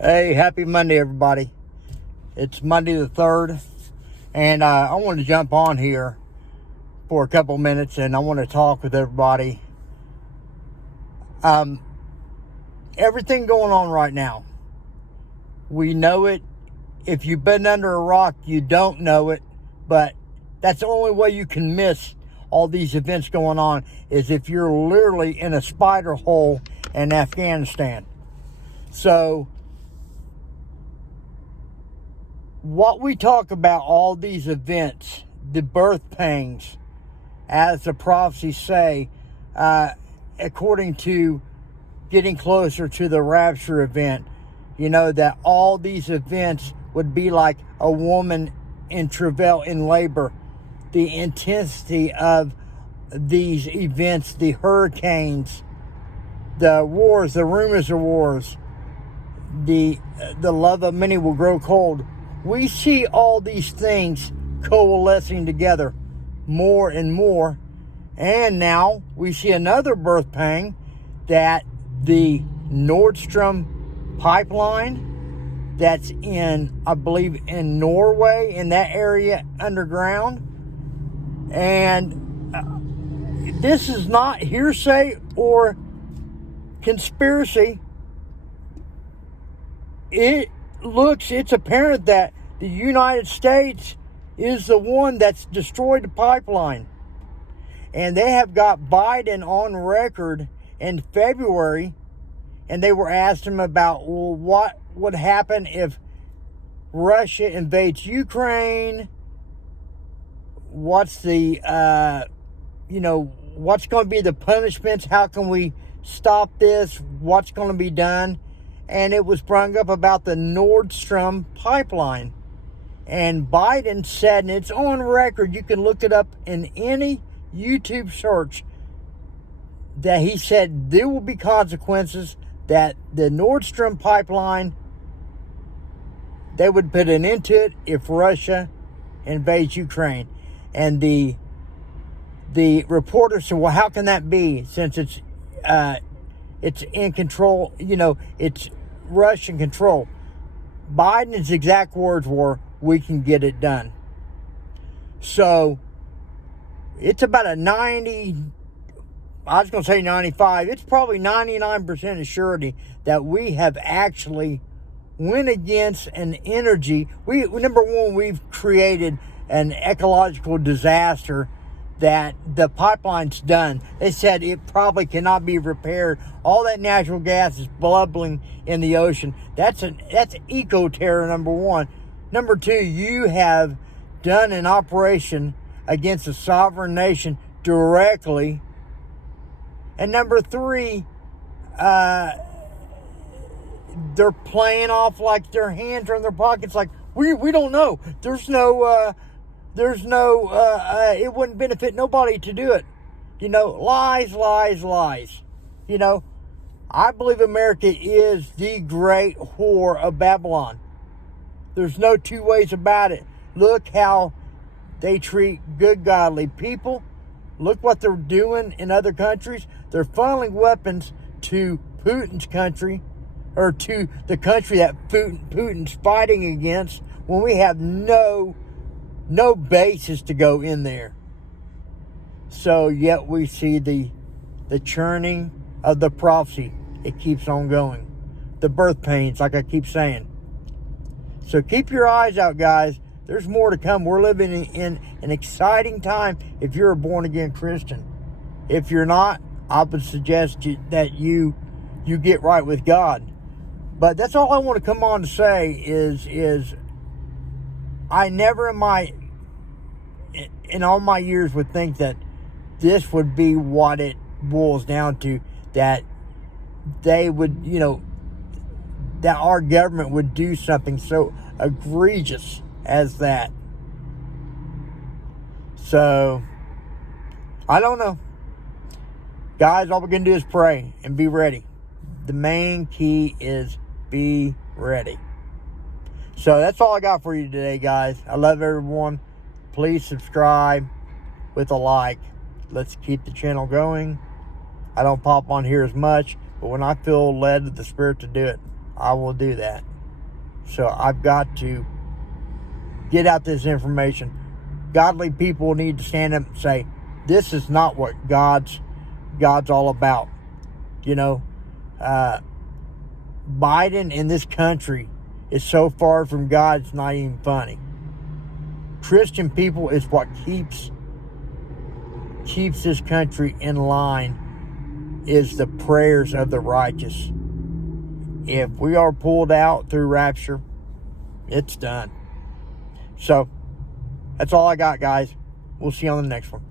Hey, happy Monday, everybody. It's Monday the 3rd, and I want to jump on here for a couple minutes, and I want to talk with everybody. Everything going on right now, we know it. If you've been under a rock, you don't know it, but that's the only way you can miss all these events going on, is if you're literally in a spider hole in Afghanistan. So what we talk about, all these events, the birth pangs, as the prophecies say, according to getting closer to the rapture event, you know, that all these events would be like a woman in travail in labor. The intensity of these events, the hurricanes, the wars, the rumors of wars, the love of many will grow cold. We see all these things coalescing together more and more. And now we see another birth pang, that the Nord Stream pipeline that's in, I believe, in Norway, in that area underground. And this is not hearsay or conspiracy. It's apparent that the United States is the one that's destroyed the pipeline. And they have got Biden on record in February, and they were asked him about, well, what would happen if Russia invades Ukraine? What's the, what's going to be the punishments? How can we stop this? What's going to be done? And it was brought up about the Nord Stream pipeline. And Biden said, and it's on record, you can look it up in any YouTube search, that he said there will be consequences, that the Nord Stream pipeline, they would put an end to it if Russia invades Ukraine. And the reporter said, well, how can that be, since it's in control, it's Russian control. Biden's exact words were, we can get it done. So it's about a 90, I was going to say 95, it's probably 99% of surety that we have actually went against an energy. Number one, we've created an ecological disaster that the pipeline's done. They said it probably cannot be repaired. All that natural gas is bubbling in the ocean. That's eco-terror, number one. Number two, you have done an operation against a sovereign nation directly. And number three, they're playing off like their hands are in their pockets, like we don't know. It wouldn't benefit nobody to do it. Lies. I believe America is the great whore of Babylon. There's no two ways about it. Look how they treat good, godly people. Look what they're doing in other countries. They're funneling weapons to Putin's country, or to the country that Putin's fighting against, when we have no basis to go in there. So yet we see the churning of the prophecy. It keeps on going. The birth pains, like I keep saying. So keep your eyes out, guys. There's more to come. We're living in an exciting time if you're a born-again Christian. If you're not, I would suggest that you get right with God. But that's all I want to come on to say is I never in all my years would think that this would be what it boils down to, that they would, that our government would do something so egregious as that. So, I don't know. Guys, all we're going to do is pray and be ready. The main key is be ready. So, that's all I got for you today, guys. I love everyone. Please subscribe with a like. Let's keep the channel going. I don't pop on here as much, but when I feel led to the Spirit to do it, I will do that. So I've got to get out this information. Godly people need to stand up and say, this is not what God's all about. You know, Biden in this country is so far from God, it's not even funny. Christian people is what keeps this country in line, is the prayers of the righteous. If we are pulled out through rapture, it's done. So, that's all I got, guys. We'll see you on the next one.